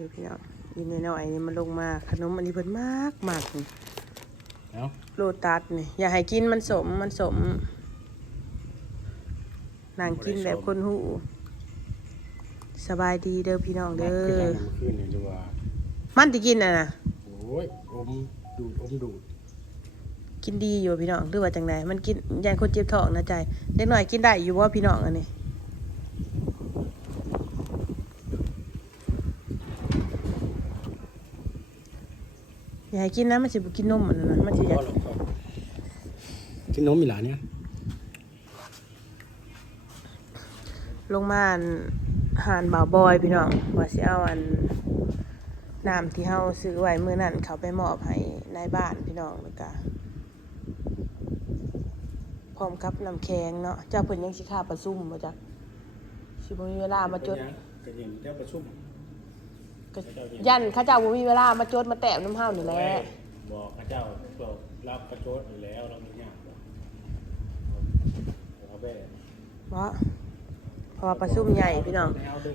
ดูพี่น้องยินน้อยๆนี่มันลงมาขนมอันนี้เพิ่นมากมากนี่เนาะโลตัสนี่อย่าให้กินมันสมมันสมนางกินแบบคนหูสบายดีเด้อพี่น้องมัเด้คืออทางเมื่อคืนนี่ดูว่ามันที่กินน่ะนะโอ้ยอมดูดอมดูดกินดีอยู่พี่น้องหรือว่าจังไดมันกินยายคนเจ็บท้องนะใจเด็กหน่อยกินได้อยู่ว่าพี่น้องอันนี้ อย่าให้กินนะมันสิบ่กินนมอันนั้นนะมันสิอยากหรอกครับกินนมมีหลานเนี่ยลงมาอันหานบ่าวบอยพี่น้องว่าสิเอาอันน้ำที่เฮาซื้อไว้มื้อนั้นเขาไปมอบให้นายบ้านพี่น้องแล้วก็พร้อมกับน้ำแข็งเนาะเจ้าเพิ่นยังสิค่าประชุมบ่จ๊ะสิบ่มีเวลามาจดก็เห็นเจ้าประชุม ก็ยันเขาเจ้าบ่มีเวลามาโจดมาแต้มน้ำเฮานี่แหละ บอกพระเจ้าบอกรับประโชดอยู่แล้วเราไม่ยากหรอกเอาไปเพราะเพราะว่าประชุมใหญ่พี่น้อง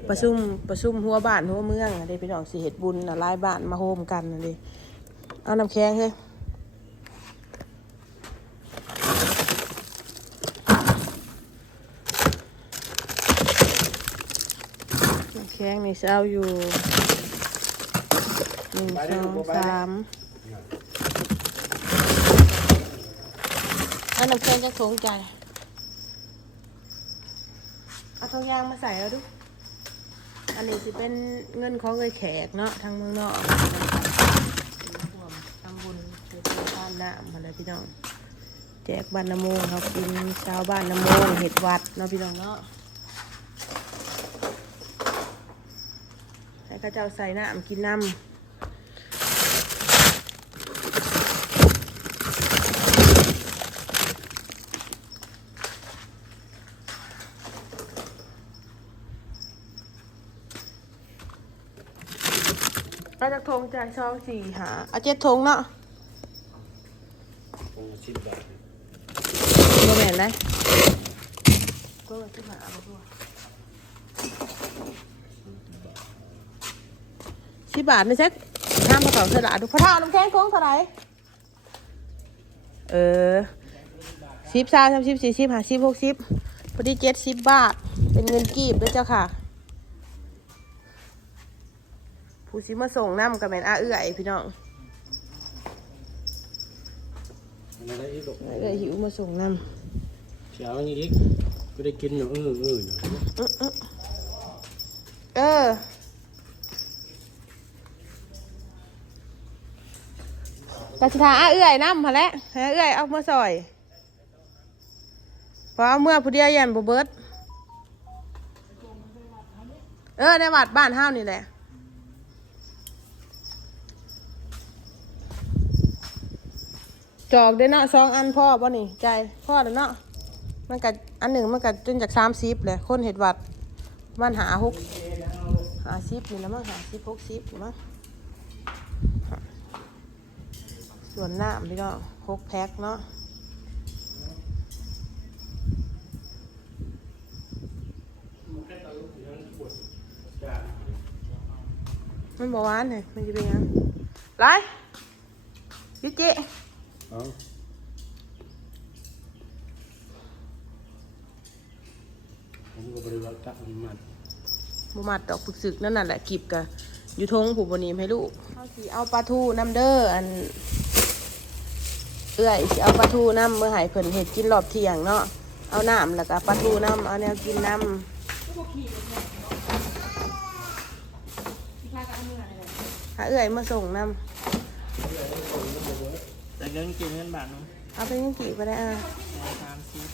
ประชุมประชุมหัวบ้านหัวเมืองอะเด้พี่น้องสิเฮ็ดบุญน่ะหลายบ้านมาโฮมกันน่ะเด้เอาน้ำแข็งเฮ้ยน้ำแข็งนี่สิเอาอยู่ หนึ่งสองสามอาน้ำแข็งจะถงใจเอาทองยางมาใส่แล้วดู อันนี้สิเป็นเงินของเงยแขกเนาะทางเมืองนอกร่วมทำบุญคือเป็นบ้านน้ำอะไรพี่น้อง แจกบ้านน้ำโมงเขากินชาวบ้านน้ำโมงเห็ดวัดเนาะพี่น้องเนาะให้ข้าเจ้าใส่น้ำกินน้ำ จากทงจ่ายช่องสี่หาเอาเจ็ดทงเนาะคงสิบบาทโมเมนเลยก็ที่หาเอาด้วยสิบบาทไม่ใช่ห้ามมาต่อสลาดูพระเท่าน้ำแข็งทงเท่าไหร่เออสิบสามสามสิบสี่สิบห้าสิบหกสิบพอดีเจ็ดสิบบาท เป็นเงินกีบด้วยเจ้าค่ะ ผู้สิมาส่งน้ำกับแมนอาเอื้อยพี่น้องมันอะไรอีกหรอกอาเอื้อยหิวมาส่งน้เช้านี้อีกก็ได้กินอยู่เออเอออยู่ำอื้ออื้อเออกสิทาอาเอื้อยน้ำมาแล้วหาเอื้อยเอามาซอยเพราะเอาเมื่อผู้เดียวยันบ่เบิดเออในวัดบ้านห้าวนี่แหละ จอกได้เนาะสองอันพ่อป่ะนี่ใจพ่อแล้วเนาะมันกัอันหนึ่งมันกัจนจากสามสิบเลยคนเห็ดวัดมันหาหกหาสิบนี่แล้วมั้งหาสิบหกสิบนี่มั้งส่วนหน้ำพี่เนาะหกแพ็คเนาะมันบอกหวานเลยมันจะเป็นยังไรยิจิ เอาผมก็บริวารตักมันมันบ่มัดดอกฝึกศึกนั่นน่ะแหละกิบกะอยู่ทงผูกบนีมให้ลูกเอาสิเอาปลาทูน้ำเด้ออันเอื้อยสิเอาปลาทูน้ำเมื่อใหายเพิ่นเห็ดกินรอบเที่ยงเนาะเอาน้ำแล้วก็ปลาทูน้ำเอาแนวกินน้ำหาเอื้อยมาส่งน้ แต่เงินกี่เงินบาทเนาะำเอาไปยังกี่ก็ได้อะสามสิบ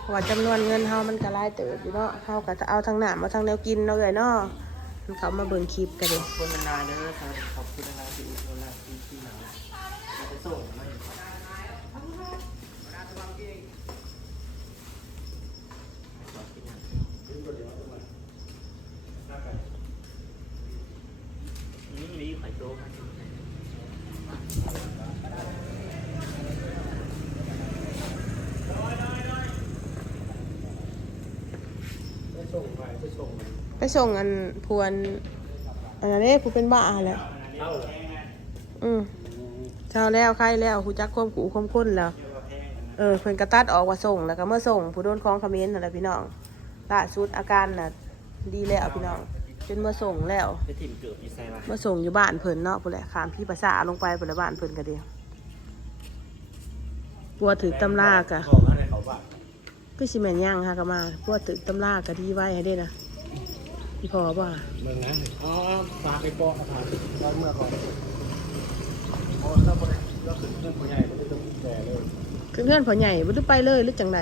เพราะว่าจำนวนเงินเฮามันก็หลายเติบอยู่เนาะเฮาก็จะเอาทั้งน้ำเอาทั้งแนวกินเนาะเอื้อยเนาะมันเขามาเบิ่งคลิปกันเลยขอบคุณนานๆเด้อครับขอบคุณนานๆที่อุดหนุนและที่ที่หนาเราไปส่งมาอยู่นี่มีไข่โจ๊กนะ ไปส่งไปไปส่งไปส่งอันพวนอันนั้นเด้ผู้เป็นบ้าแหล้วเล่าอืมเช้าแล้วใครแล้วหูจักความกูความข้นแล้ว เออเพิ่นกระตัดออกว่าส่งแล้วก็เมื่อส่งผู้โดนคล้องคอมเขมนต์นั่นแหละพี่น้องล่าสุดอาการน่ะดีแล้วพี่น้อง จนเมื่อส่งแล้ว ไปถิ่มเกือบพี่ไซวะเมื่อส่งอยู่บ้านเพิ่นเนาะพุ่นแหละขามพี่ภาษาลงไปพุ่นละบ้านเพิ่นก็เดียวกลัวถือตำรากะบอกอะไรเขาบ้างก็สิแม่นย่างฮะก็มากลัวถือตำรากะดีไว้ให้ได้นะพี่พอว่าเมืองนั้นอ๋อฝากไปปอกนะครับแล้วเมื่อก่อนเพราะเราบริเราขึ้นเรื่องผู้ใหญ่ไม่ได้ต้องแก่เลยคือเพื่อนพ่อใหญ่บ่ได้ไปเลยหรือจังได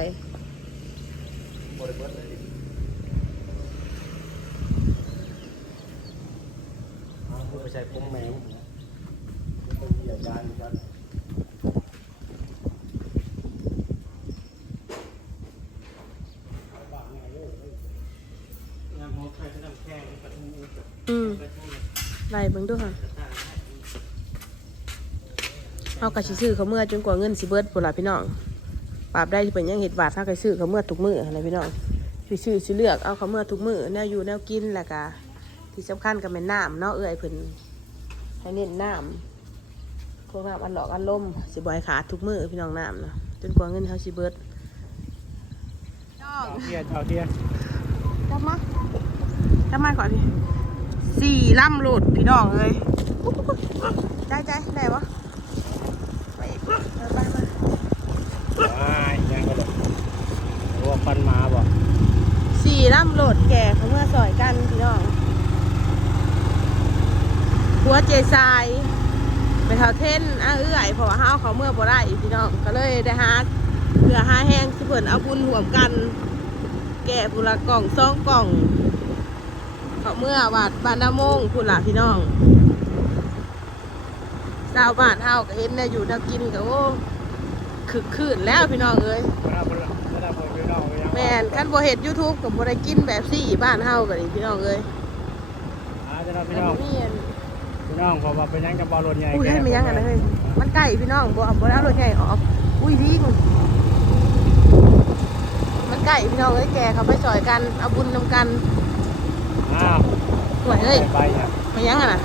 บริเวณเลย เอาเพื่อไปใช้พงแมวนะเป็นเหยียดยานกันงานหัวใครจะทำแค่กระทุ่งอืมไล่เบิ่งดูค่ะเฮาก็สิซื้อเขาเมื่อจนกว่าเงินสิเบิดพุ่นล่ะพี่น้องปราบได้ที่เป็นยังเฮ็ดบาทเฮาก็ซื้อเขาเมื่อทุกมื้อหั่นล่ะพี่น้องสิซื้อสิเลือกเอาเขาเมื่อทุกมื้อแนวอยู่แนวกินแล้วก็ ที่สำคัญก็แม่นน้ำเนาะเอ้อยเพิ่นให้เน้นน้ำพวกน้ำอันหลอกอันลมสิบ่ให้ขาดทุกมื้อพี่น้องน้ำเนาะจนกว่าเงินเฮาสิเบิดน้องเอาเทียนเอาเทียนจับมาจับมาก่อนพี่สี่ลำโหลดพี่น้องเลยใจใจได้ปะไปอีกเออไปมาว้ายยังก็เลยรัวฟันหมาบ่สี่ลำโหลดแก่เขาเมื่อสอยกันพี่น้อง หัวเจทรายไปเท่าเท่นอ้าเอื้อยเพราะว่าห้าวเขาเมื่อบ่ได้พี่น้องก็เลยได้หาเพื่อหาแห้งสิเพิ่นเอาบุญห่วมกัน แก่พุละกล่องสองกล่องเขาเมื่อวาดบานนาโมงพุ่นล่ะพี่น้องสาวบ้านเฮาก็เห็นได้อยู่นวกินก็โอ้คึกคืนแล้วพี่น้องเอ้ยเวลาเวลาเวลาเวลาเวลาแม่นคันบ่เฮ็ด YouTube ก็บ่ได้กินแบบสี่บ้านเฮาก็นี่พี่น้องเอ้ยอ่าจะเราพี่น้องมีอัน พี่น้องเพอมาเป็นยังกับบอลรถใหญ่อุ้ยให้มันยังอันนั้นเฮ้ยมันใกล้พี่น้องบ่บ่ได้เอารถใหญ่ออกอุ้ยทิ้งมันใกล้พี่น้องเอ้ยแกเขาไปซอยกันเอาบุญนำกันอ้าวห่วยเอ้ยไปเนี่ยมันยังอะน่ะ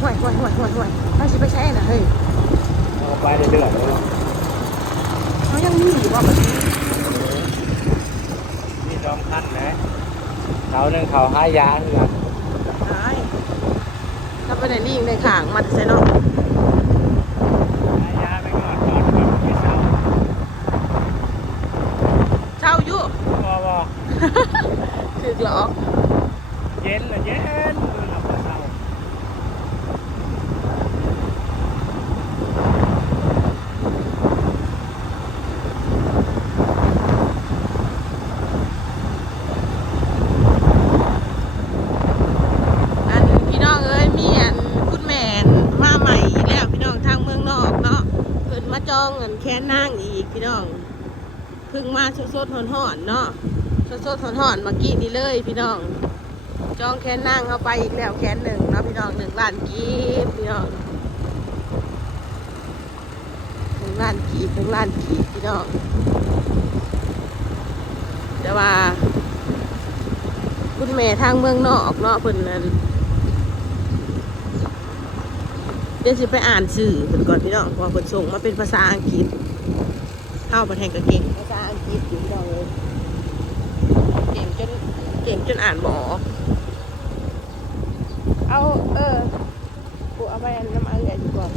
ห่วยห่วยห่วยห่วยห่วยไปสิไปใช้น่ะเฮ้ยเราไปเรื่อยๆเลยเขายังมีอยู่บ่แบบนี้นี่สองคันนะเขาหนึ่งเขาห้ายาเหรอตาย ถ้าไปไหนลิงในขางมันใส่เนาะห้ายาไปก่อนก่อนก่อนไปเศร้าเช่าอยู่บ่บ่ถือหลอกเย็นเลยเย็นหลับเศร้า อันพี่น้องเอ้ยมีอันคุณแม่นมาใหม่อีกแล้วพี่น้องทางเมืองนอกเนาะเพิ่นมาจองเงินแค้นนางอีกพี่น้องเพิ่งมา สดๆหอนๆเนาะสดๆหอนๆเมื่อกี้นี่เลยพี่น้อง จองแค้นนางเข้าไปอีกแล้วแค้นหนึ่งเนาะพี่น้องหนึ่งล้านกีบพี่น้องหนึ่งล้านกีบหนึ่งล้านกีบพี่น้องแต่ว่า คุณแม่ทางเมืองนอกเนาะเพิ่นนั่นเดี๋ยวสิไปอ่านสื่อเพิ่นก่อนพี่น้องเพราะว่าเพิ่นส่งมาเป็นภาษาอังกฤษเข้าประเทศก็เก่งภาษาอังกฤษอยู่พี่น้องเลยเก่ง จนเก่งจนอ่านบออกเอาเออกูเอาไปน้ำมันเลยดีกว่า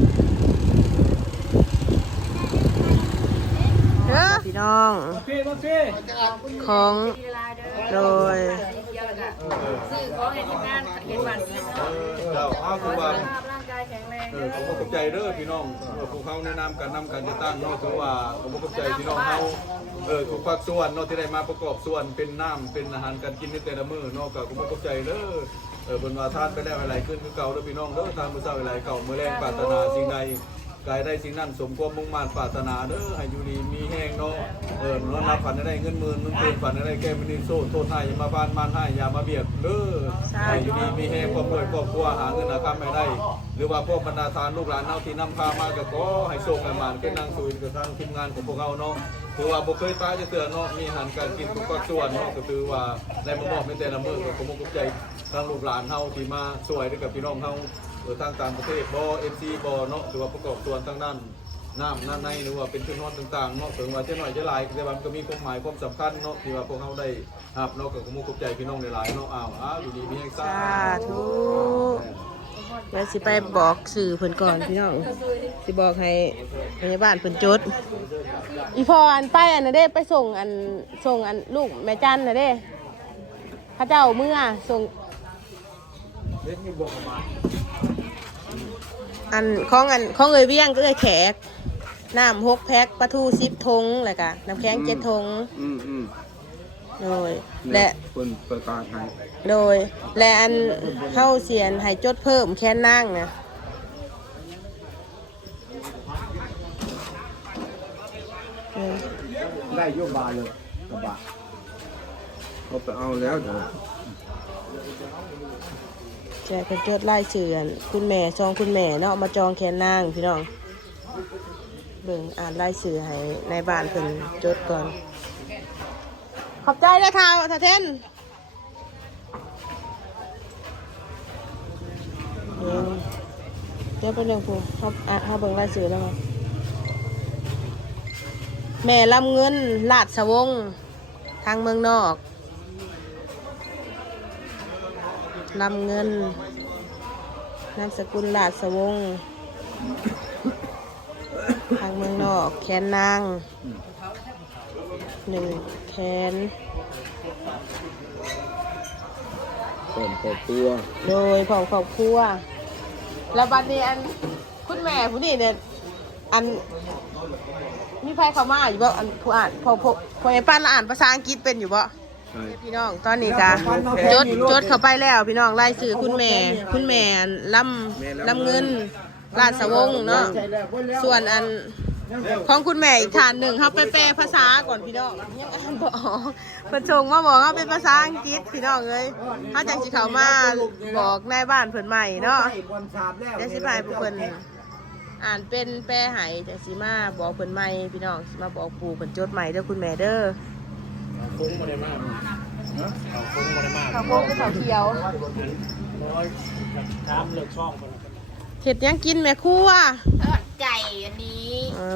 เด้อพี่น้องโอเคโอเคของโดยสื่อของเห็นทีมงานเห็นหวานกินเนาะเราเอาขคืออสุว่าขภาพร่างกายแข็งแรงเอเด้ออผมก็เข้าใจเด้อพี่น้องเออพวกเขาแนะนำการนำการจะตั้งเนาะถือว่าผมก็เข้าใจพี่น้องเขา เออทุกภาคส่วนเนาะที่ได้มาประกอบส่วนเป็นน้ำเป็นอาหารการกินในแต่ละมื้อเนาะก็ผมก็เข้าใจเด้อเออเพิ่นว่าทานไปแล้วอะไรขึ้นคือเก่าเด้อพี่น้องเด้อทานมื้อเช้าอะไรเก่ามื้อแรงปรารถนาสิ่งใด กายได้สิ่งนั้นสมความมุ่งมั่นปรารถนาเด้อให้อยู่ดีมีแห้งเนาะเออนอนรับฝันได้เงินหมื่นเงินเกินฝันได้แก้มนินโซ่โทษให้อย่ามาบ้านมานให้อย่ามาเบียดเด้อให้อยู่ดีมีแห้งครอบครัวครอบครัวหาเงินหาคำให้ได้ หรือว่าพวกบรรดาทานลูกหลานเนาที่นำพามาก็ขอให้โชคให้มานเป็นนางสุยกับทางทีมงานของพวกเราเนาะถือว่าบ่เคยป้าจะเตือนเนาะมีอาหารการกินทุกภาคส่วนเนาะก็คือว่าได้มามอบในแต่ละมื้อก็ขอมกใจทางลูกหลานเฮาที่มาช่วยด้วยกับพี่น้องเฮา เออทางต่างประเทศบ่ FC บ่เนาะถือว่าประกอบส่วนทางด้นน้ำน้ำในหรือว่าเป็นชุดนอนต่างๆเนาะถึงว่าจะหน้อยจะหลายแต่ว่ามันก็มีความหมายความสำคัญเนาะที่ว่าพวกเฮาได้รับเนาะก็ขอมกใจพี่น้องหลายๆเนาะอ้าวอ้าวอยู่ดีมีแรงซ่าสาธุเดี๋ยวสิไปบอกสื่อเพิ่นก่อนพี่น้องสิบอกให้พยาบาลเพิ่นจด อีพออันไปอันน่ะเด้ไปส่งอันส่งอันลูกแม่จันน่ะเด้พระเจ้าเมื่อส่ง เล็กอั นของอันของเอ่ยเวียงก็เอ่ยแขกน้ำหกแพ็คปลาทูสิบทงแล้วก็น้ำแข็งเจ็ดทงอืมอืมโดยและเพิ่นประกาศให้โดย และอันเฮาเสียนให้จดเพิ่มแค่นั่งนะเออได้โยบายเลยกระบะเขาไปเอาแล้วเดี๋ยว แจกเป็นจดไล่เสือนคุณแม่ซองคุณแม่เนาะมาจองแค่นั่งพี่น้องเบิ่งอ่านไล่เสือให้ในบ้านเพิ่นจดก่อน ขอบใจเลยค่ะทาเทนเดี๋ยวเดี๋ยวเป็นเรื่องผู้เขาอะเขาเบิ่งไล่เสือแล้วมั้งแม่ลำเงินลาดสวง ทางเมืองนอก ลำเงิน นามสกุลลาดสะวงทางเมืองนอก แขนนางหนึ่งแขนผมขอบตัวโดยของครอบครัวแล้วบัดนี้อันคุณแม่ผู้นี้เนี่ยอันมีไพ่เขามาอยู่บ่อันผู้อ่านพอพอพอไอ้ป้านละอ่านภาษาอังกฤษเป็นอยู่บ่ใช่ พี่น้องตอนนี้กะจดจดเข้าไปแล้วพี่น้องไล่ซื้อคุณแม่ คุณแม่ลำลำเงินราชวงศ์เนาะส่วนอันของคุณแม่อีกฐานหนึ่งเขาไปแปลภาษาก่อนพี่น้องยังอ่านบอกเพิ่นส่งมาบอกเขาเป็นภาษาอังกฤษพี่น้องเอ้ยเขาจังสิเขามาบอกในบ้านเพิ่นใหม่เนาะเดี๋ยวสิพายผู้เพิ่นอ่านเป็นแปลให้จังสิมาบอกเพิ่นใหม่พี่น้องมาบอกปู่เพิ่นจดใหม่เด้อคุณแม่เด้อ ฟุ้งมาได้มากเขาฟุ้งมาได้มากข้าวโพดคือข้าวเขียวน้อยตามเลิกช่องไปแล้วเห็ดหยังกินแม่ครัวทอดไก่อันนี้โอ้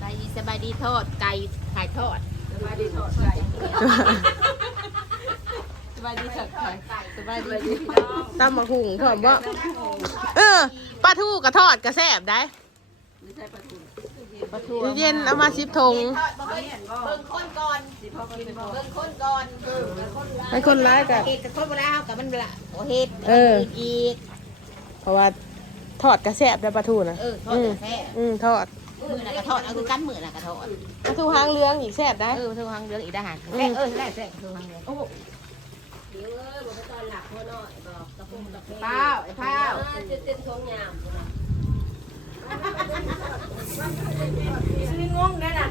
ไก่สบายดีทอดไก่ขายทอดสบายดีทอดไก่สบายดีสักไข่สบายดีตำมะหุงพร้อมบ่เออปลาทูกระทอดกระแซบได้ปลาทู เย็นเอามาสิบทงเบิ่งคนก่อนเบิ่งคนก่อนให้คนร้ายกันเฮ็ดกับคนบ่ได้เฮากับมันเวลาโอเฮ็ดเอออีกเพราะว่าทอดกระแซบได้ปลาทูนะเออทอดแต่แท้อืมทอดมือน่ะก็ทอดเอาคือกันมือน่ะก็ทอดปลาทูหางเหลืองอีกแซบได้เออเธอทางเหลืองอีกทหารแท้เออแท้แท้เธอทางเหลืองโอ้เป้าไอ้เป้าซื้อง งได้น่ะ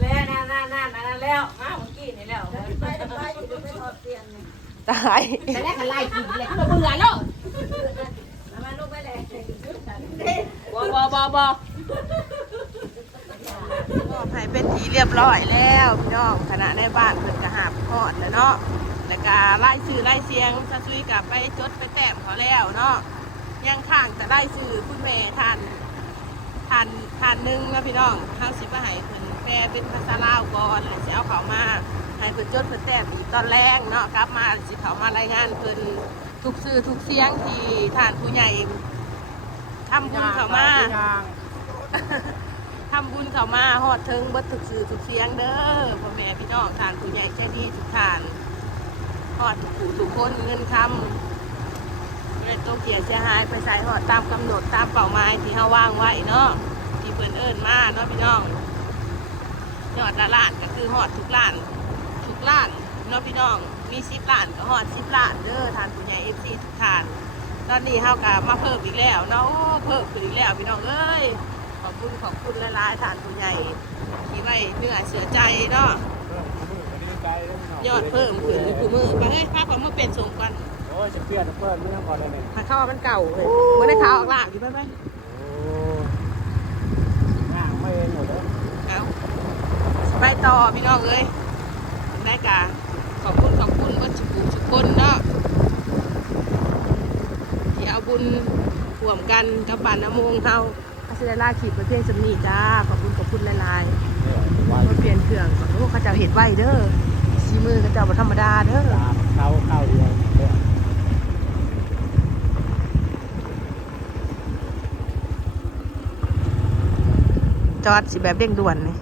แล้วนั่นนั่นนั่นนั่นแล้วมาเมื่อกี้นี่แล้วตายแต่แรกก็ไล่กินเลยก็เบื่อแล้วบอบอบอบอมอบให้เป็นทีเรียบร้อยแล้วพี่น้องคณะในบ้านเพิ่นจะหาบทอดแล้วเนาะแล้วก็ไล่ซื้อไล่เสียงซะซุยกับไปจดไปแต้มเขาแล้วเนาะยังข้างจะไล่ซื้อคุณแม่ทาน ทานทานหนึงนะพี่น้องเฮาสิมาให้เพิ่นแปลเป็นภาษาลาวก่อนแล้วสิเอาเขามาให้เพิ่นจดเพิ่นแต้มอีกตอนแรกเนาะกลับมาสิเขามารายงานเพิ่นทุกซื้อทุกเสียงที่ท่านผู้ใหญ่ทำบุญเขามาทำบุญเข้ามาฮอดเทิงเบิดทุกสื่อทุกเสียงเด้อพ่อแม่พี่น้องทานผู้ใหญ่ใจดีทุกทานฮอดทุกผู้ทุกคนเงินคำ เลยตัวเกียรเสียหายไปใส่ฮอดตามกำหนดตามเป้าหมายที่เฮาว่างไว้เนาะที่เพิ่นเอิ้นมาเนาะพี่น้องยอดละล้านก็คือฮอดทุกล้านทุกล้านเนาะพี่น้องมีสิบล้านก็ฮอดสิบล้านเด้อทานผู้ใหญ่เอฟซีทุกทาน ตอนนี้เฮาก็มาเพิ่มอีกแล้วเนาะโอ้เพิ่มขึ้นอีกแล้วพี่น้องเอ้ยขอบคุณขอบคุณหลายๆทานผู้ใหญ่ที่ไว้เหนื่อยเสือใจเนาะยอดเพิ่มขึ้นอยู่คู่มือไปเฮ้ยพาเขามาเป็นสงกัน โอ้ยจะเพื่อนจะเพื่อนเรื่องก่อนได้ไหมพาเข้ามันเก่าเลยมันได้ขาวออกลากอยู่ไปไหมโอ้ง่างไม่เองหมดเลยเอาไปต่อพี่น้องเอ้ยได้กาขอบคุณขอบคุณวัดชุกุชุกคนเนาะที่เอาบุญร่วมกันกับบ้านน้ำมงเฮาอาศิลลาขีดประเภทสำนีจ้าขอบคุณขอบคุณหลายๆเนี่ยว่ามาเปลี่ยนเครื่องก่อนโอ้เขาเจ้าเห็ดไว้เด้อซีมือเขาเจ้าบ่ธรรมดาเด้อตามเข้าเข้าเดียวเนี่ย จอดสิแบบเร่งด่วนเลย